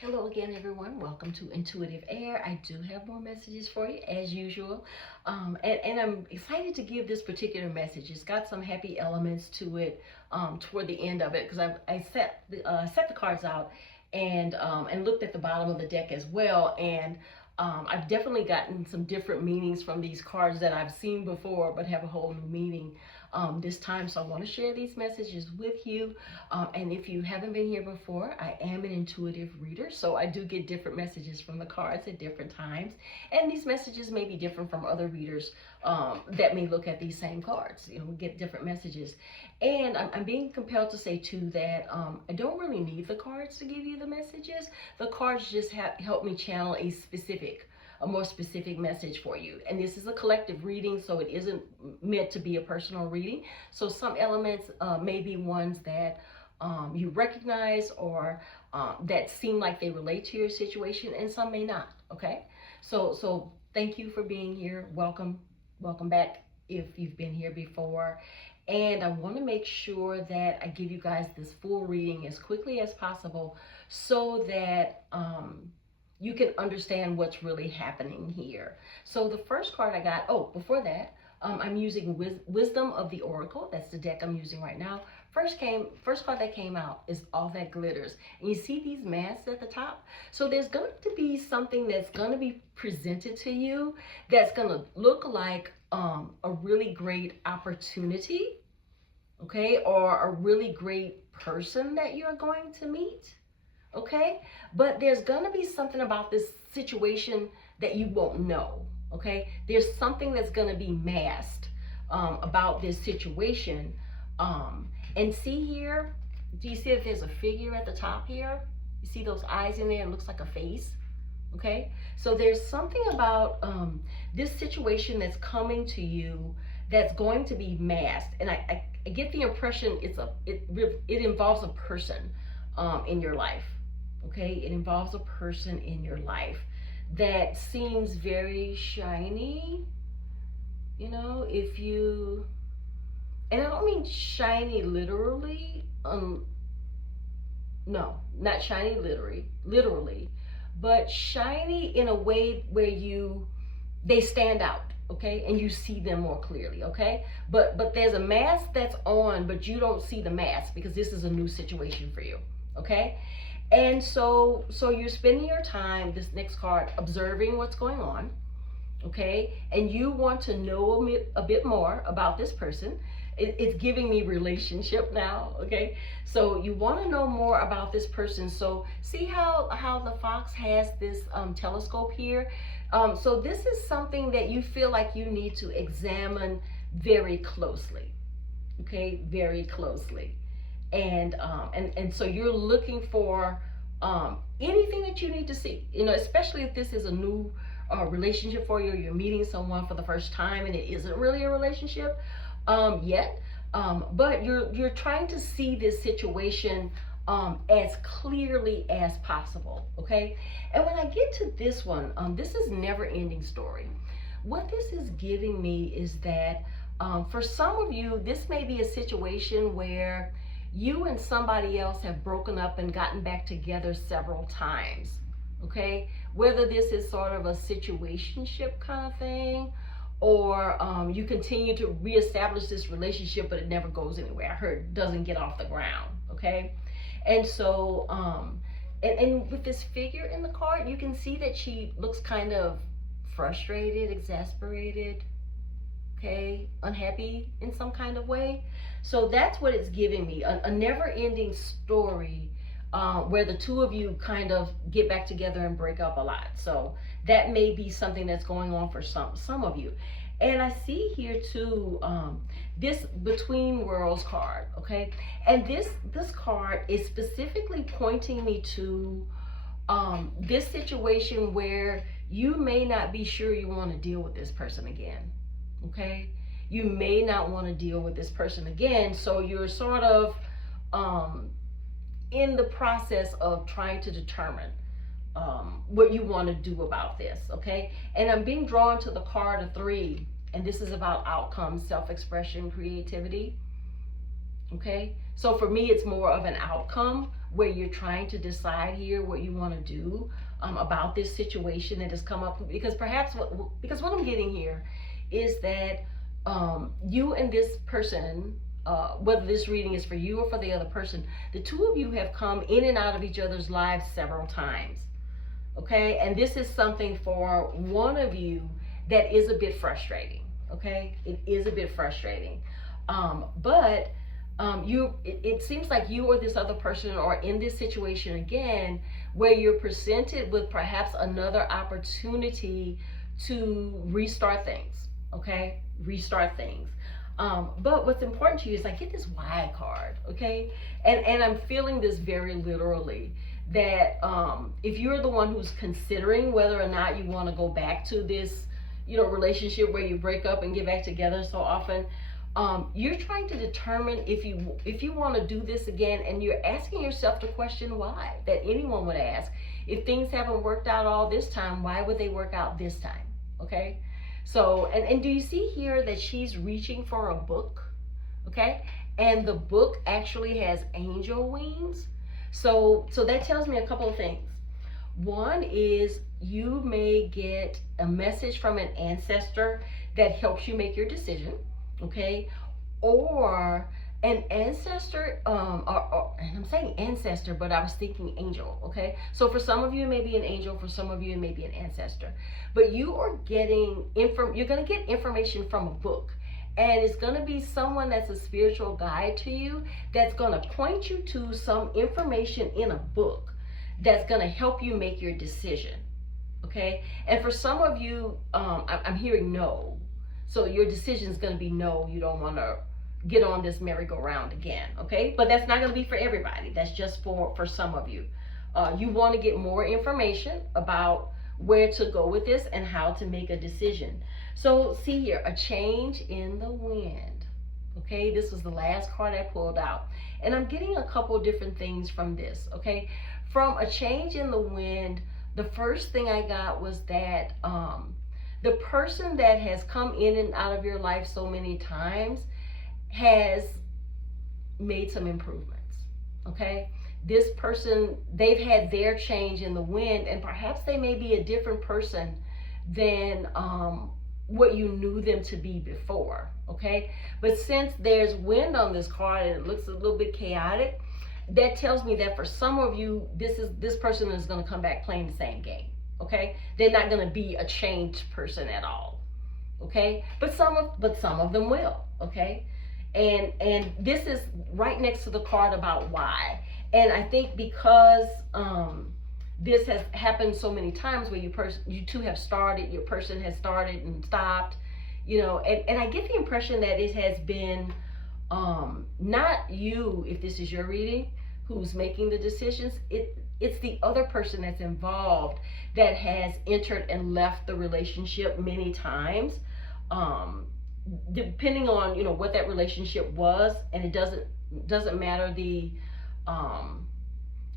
Hello again, everyone. Welcome to Intuitive Air. I do have more messages for you as usual. And I'm excited to give this particular message. It's got some happy elements to it toward the end of it because I set the cards out and looked at the bottom of the deck as well. And I've definitely gotten some different meanings from these cards that I've seen before, but have a whole new meaning this time. So I want to share these messages with you. And if you haven't been here before, I am an intuitive reader, so I do get different messages from the cards at different times. And these messages may be different from other readers that may look at these same cards. We get different messages. And I'm being compelled to say too that I don't really need the cards to give you the messages. The cards just help me channel a more specific message for you. And this is a collective reading, so it isn't meant to be a personal reading. So some elements may be ones that you recognize or that seem like they relate to your situation, and some may not. Okay, so thank you for being here. Welcome back if you've been here before. And I want to make sure that I give you guys this full reading as quickly as possible so that you can understand what's really happening here. So the first card I got, before that, I'm using Wisdom of the Oracle. That's the deck I'm using right now. First card that came out is All That Glitters. And you see these masks at the top? So there's going to be something that's going to be presented to you that's going to look like a really great opportunity, okay, or a really great person that you're going to meet, okay? But there's going to be something about this situation that you won't know, okay? There's something that's going to be masked about this situation. And see here, do you see that there's a figure at the top here? You see those eyes in there? It looks like a face. Okay, so there's something about this situation that's coming to you that's going to be masked, and I get the impression it involves a person in your life. Okay, it involves a person in your life that seems very shiny. And I don't mean shiny literally. No, not shiny literally, but shiny in a way where they stand out, okay, and you see them more clearly, okay. But there's a mask that's on, but you don't see the mask because this is a new situation for you, okay. And so you're spending your time, this next card, observing what's going on, okay, and you want to know a bit more about this person. It's giving me relationship now, okay? So you want to know more about this person. So see how the fox has this telescope here? So this is something that you feel like you need to examine very closely, okay? Very closely. And so you're looking for anything that you need to see, especially if this is a new relationship for you, or you're meeting someone for the first time and it isn't really a relationship yet, but you're trying to see this situation as clearly as possible, okay. And when I get to this one, this is never-ending story. What this is giving me is that for some of you, this may be a situation where you and somebody else have broken up and gotten back together several times, okay. Whether this is sort of a situationship kind of thing, or you continue to reestablish this relationship but it never goes anywhere. I heard it doesn't get off the ground, okay. And so and with this figure in the card, you can see that she looks kind of frustrated, exasperated, okay, unhappy in some kind of way. So that's what it's giving me, a never-ending story where the two of you kind of get back together and break up a lot. So that may be something that's going on for some of you. And I see here too this Between Worlds card, okay. And this card is specifically pointing me to this situation where you may not be sure you want to deal with this person again, okay. You may not want to deal with this person again, so you're sort of in the process of trying to determine what you want to do about this, okay. And I'm being drawn to the card of 3, and this is about outcomes, self-expression, creativity, okay. So for me, it's more of an outcome where you're trying to decide here what you want to do about this situation that has come up. Because perhaps because what I'm getting here is that you and this person, whether this reading is for you or for the other person, the two of you have come in and out of each other's lives several times. Okay, and this is something for one of you that is a bit frustrating. Okay, it is a bit frustrating, but it seems like you or this other person are in this situation again, where you're presented with perhaps another opportunity to restart things. Okay, restart things. But what's important to you is I get this why card. Okay, and I'm feeling this very literally, that if you're the one who's considering whether or not you want to go back to this, relationship where you break up and get back together so often, you're trying to determine if you want to do this again, and you're asking yourself the question why, that anyone would ask. If things haven't worked out all this time, why would they work out this time? Okay, so and do you see here that she's reaching for a book? Okay, and the book actually has angel wings. So that tells me a couple of things. One is you may get a message from an ancestor that helps you make your decision, okay? Or an ancestor, and I'm saying ancestor, but I was thinking angel, okay? So for some of you, it may be an angel. For some of you, it may be an ancestor. But you are getting you're going to get information from a book. And it's going to be someone that's a spiritual guide to you, that's going to point you to some information in a book that's going to help you make your decision. Okay? And for some of you, I'm hearing no. So your decision is going to be no. You don't want to get on this merry-go-round again. Okay? But that's not going to be for everybody. That's just for some of you. You want to get more information about where to go with this and how to make a decision. So see here, a change in the wind. Okay, this was the last card I pulled out. And I'm getting a couple different things from this. Okay, from a change in the wind, the first thing I got was that the person that has come in and out of your life so many times has made some improvements. Okay, this person, they've had their change in the wind, and perhaps they may be a different person than what you knew them to be before. Okay, but since there's wind on this card and it looks a little bit chaotic, that tells me that for some of you, this person is going to come back playing the same game. Okay, they're not going to be a changed person at all. Okay, but some of them will. Okay, and this is right next to the card about why. And I think because this has happened so many times where you two have started, your person has started and stopped, and I get the impression that it has been not you, if this is your reading, who's making the decisions. It's the other person that's involved that has entered and left the relationship many times, depending on what that relationship was. And it doesn't matter the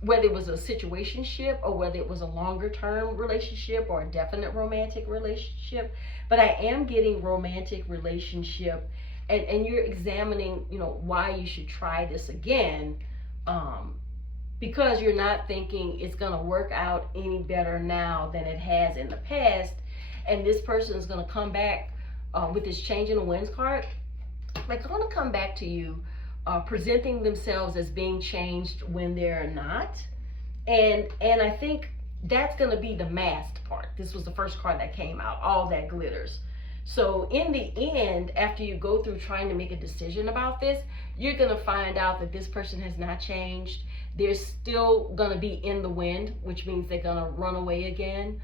whether it was a situationship or whether it was a longer term relationship or a definite romantic relationship. But I am getting romantic relationship, and you're examining why you should try this again, because you're not thinking it's going to work out any better now than it has in the past. And this person is going to come back with this change in the winds card. They're going to come back to you presenting themselves as being changed when they're not. And I think that's going to be the masked part. This was the first card that came out, all that glitters. So in the end, after you go through trying to make a decision about this, you're going to find out that this person has not changed. They're still going to be in the wind, which means they're going to run away again,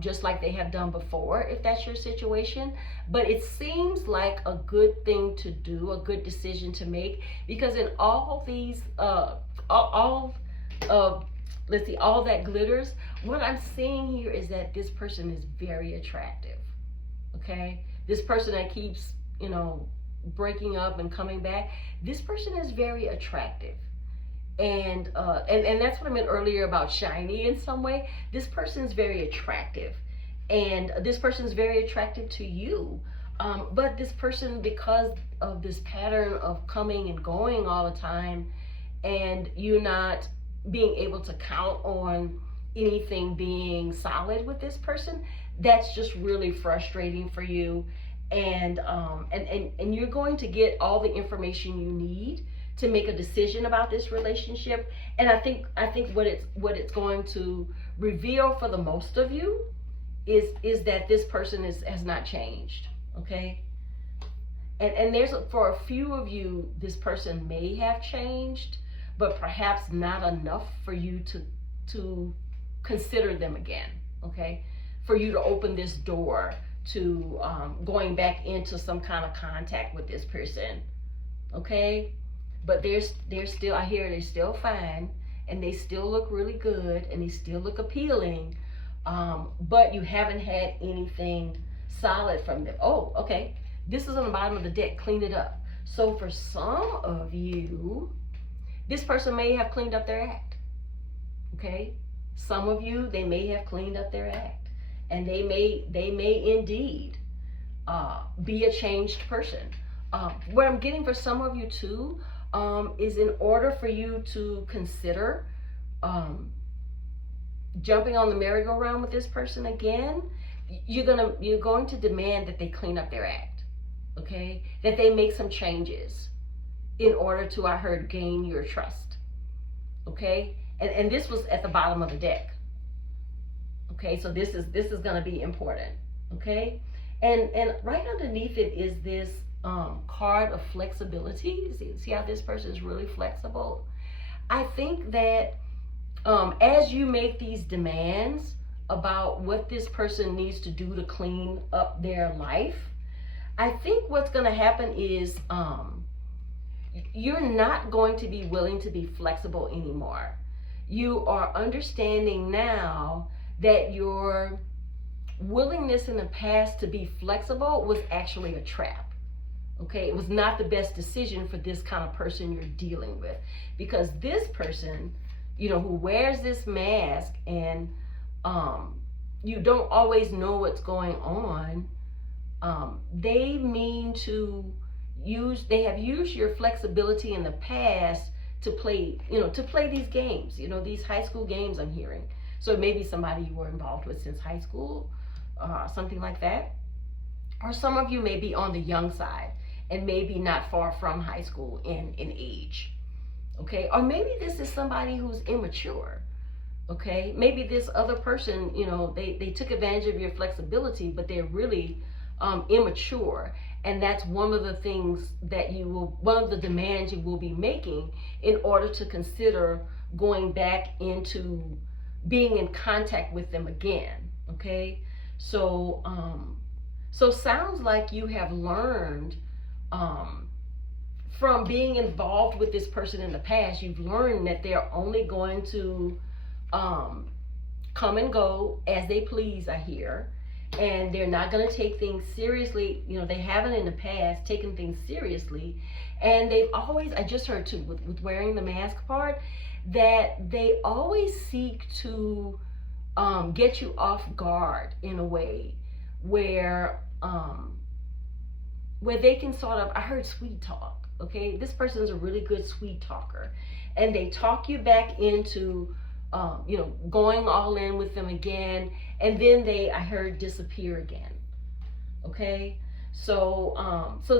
just like they have done before, if that's your situation. But it seems like a good thing to do, a good decision to make, because in all these, all that glitters, what I'm seeing here is that this person is very attractive. Okay, this person that keeps breaking up and coming back, this person is very attractive. And that's what I meant earlier about shiny in some way. This person is very attractive, and this person is very attractive to you. But this person, because of this pattern of coming and going all the time, and you're not being able to count on anything being solid with this person. That's just really frustrating for you. And you're going to get all the information you need to make a decision about this relationship. And I think what it's going to reveal for the most of you is that this person has not changed. Okay. And there's, for a few of you, this person may have changed, but perhaps not enough for you to consider them again. Okay, for you to open this door to going back into some kind of contact with this person. Okay, but they're still, I hear they're still fine, and they still look really good, and they still look appealing, but you haven't had anything solid from them. Oh, okay. This is on the bottom of the deck. Clean it up. So for some of you, this person may have cleaned up their act. Okay? Some of you, they may have cleaned up their act. And they may indeed be a changed person. What I'm getting for some of you too is, in order for you to consider jumping on the merry-go-round with this person again, you're going to demand that they clean up their act. Okay, that they make some changes in order to, I heard, gain your trust. Okay, and this was at the bottom of the deck. Okay, so this is going to be important. Okay, and right underneath it is this card of flexibility. See how this person is really flexible. I think that as you make these demands about what this person needs to do to clean up their life, I think what's going to happen is you're not going to be willing to be flexible anymore. You are understanding now that your willingness in the past to be flexible was actually a trap. Okay, it was not the best decision for this kind of person you're dealing with, because this person, who wears this mask, and you don't always know what's going on. They have used your flexibility in the past to play these games, these high school games I'm hearing. So maybe somebody you were involved with since high school, something like that. Or some of you may be on the young side and maybe not far from high school in age. Okay, or maybe this is somebody who's immature. Okay, maybe this other person, they took advantage of your flexibility, but they're really immature, and that's one of the things that one of the demands you will be making in order to consider going back into being in contact with them again. Okay, so sounds like you have learned from being involved with this person in the past. You've learned that they're only going to come and go as they please, I hear. And they're not going to take things seriously. They haven't in the past taken things seriously. And they've always, I just heard too, with wearing the mask part, that they always seek to get you off guard in a way where they can sort of, I heard sweet talk. Okay, this person's a really good sweet talker. And they talk you back into going all in with them again, and then I heard, disappear again. Okay, so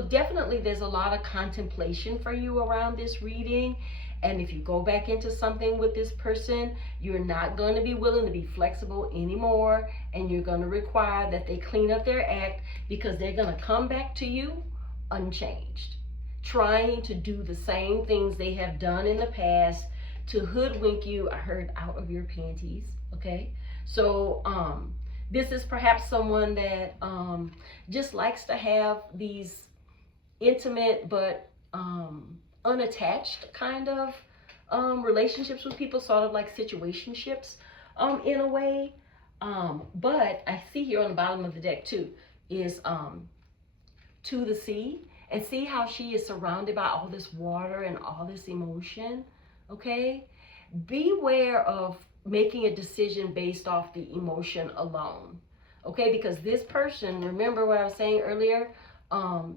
definitely there's a lot of contemplation for you around this reading. And if you go back into something with this person, you're not going to be willing to be flexible anymore, and you're going to require that they clean up their act, because they're going to come back to you unchanged, trying to do the same things they have done in the past to hoodwink you, I heard, out of your panties. Okay, so this is perhaps someone that just likes to have these intimate but unattached kind of relationships with people, sort of like situationships in a way. But I see here on the bottom of the deck too is to the sea, and see how she is surrounded by all this water and all this emotion. Okay, beware of making a decision based off the emotion alone. Okay, because this person, remember what I was saying earlier,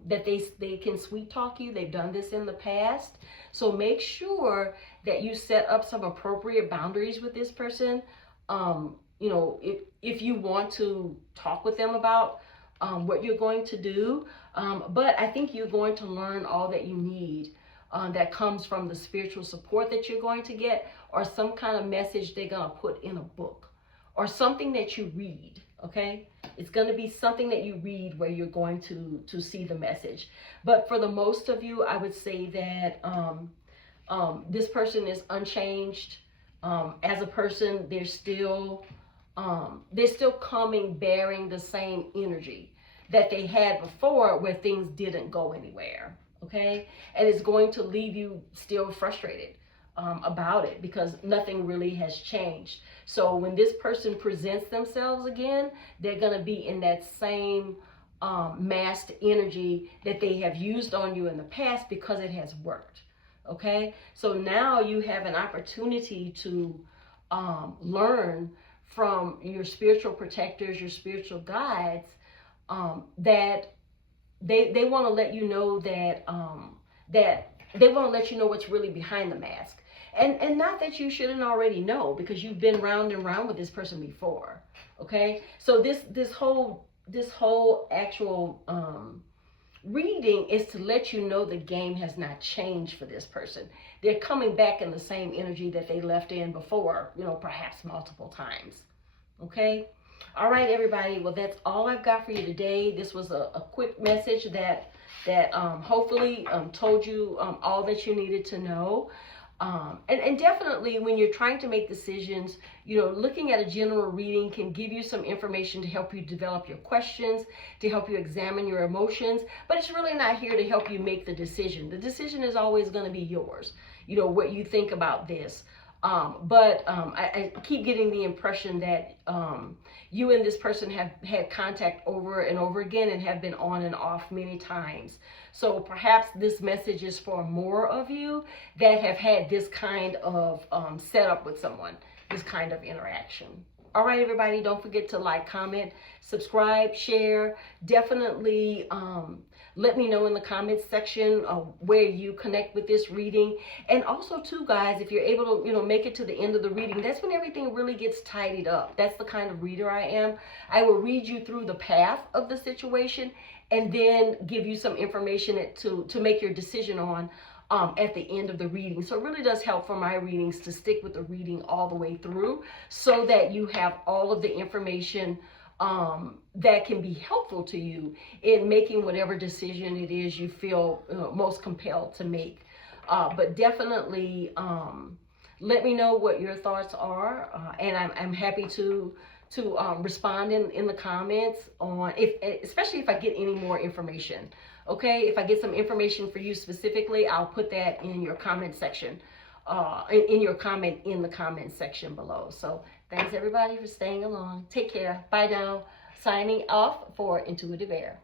that they can sweet talk you. They've done this in the past. So make sure that you set up some appropriate boundaries with this person. You know, if you want to talk with them about what you're going to do. But I think you're going to learn all that you need that comes from the spiritual support that you're going to get, or some kind of message they're going to put in a book, or something that you read. Okay, it's going to be something that you read where you're going to see the message. But for the most of you, I would say that this person is unchanged as a person. They're still coming bearing the same energy that they had before, where things didn't go anywhere. Okay, and it's going to leave you still frustrated about it, because nothing really has changed. So when this person presents themselves again, they're going to be in that same masked energy that they have used on you in the past, because it has worked. Okay, so now you have an opportunity to learn from your spiritual protectors, your spiritual guides, that they want to let you know that that they want to let you know what's really behind the mask. And not that you shouldn't already know, because you've been round and round with this person before. Okay, so this whole actual reading is to let you know the game has not changed for this person. They're coming back in the same energy that they left in before, you know, perhaps multiple times. Okay, all right, everybody. Well, that's all I've got for you today. This was a quick message that hopefully told you all that you needed to know. And definitely, when you're trying to make decisions, you know, looking at a general reading can give you some information to help you develop your questions, to help you examine your emotions, but it's really not here to help you make the decision. The decision is always going to be yours, you know, what you think about this. I keep getting the impression that you and this person have had contact over and over again, and have been on and off many times. So perhaps this message is for more of you that have had this kind of setup with someone, this kind of interaction. All right, everybody, don't forget to like, comment, subscribe, share. Definitely let me know in the comments section where you connect with this reading. And also, too, guys, if you're able to, you know, make it to the end of the reading, that's when everything really gets tidied up. That's the kind of reader I am. I will read you through the path of the situation, and then give you some information to make your decision on at the end of the reading. So it really does help for my readings to stick with the reading all the way through, so that you have all of the information that can be helpful to you in making whatever decision it is you feel most compelled to make. But definitely let me know what your thoughts are, and I'm happy to respond in the comments on, especially if I get any more information. Okay, if I get some information for you specifically, I'll put that in your comment section, in your comment in the comment section below. So thanks, everybody, for staying along. Take care. Bye now. Signing off for Intuitive Air.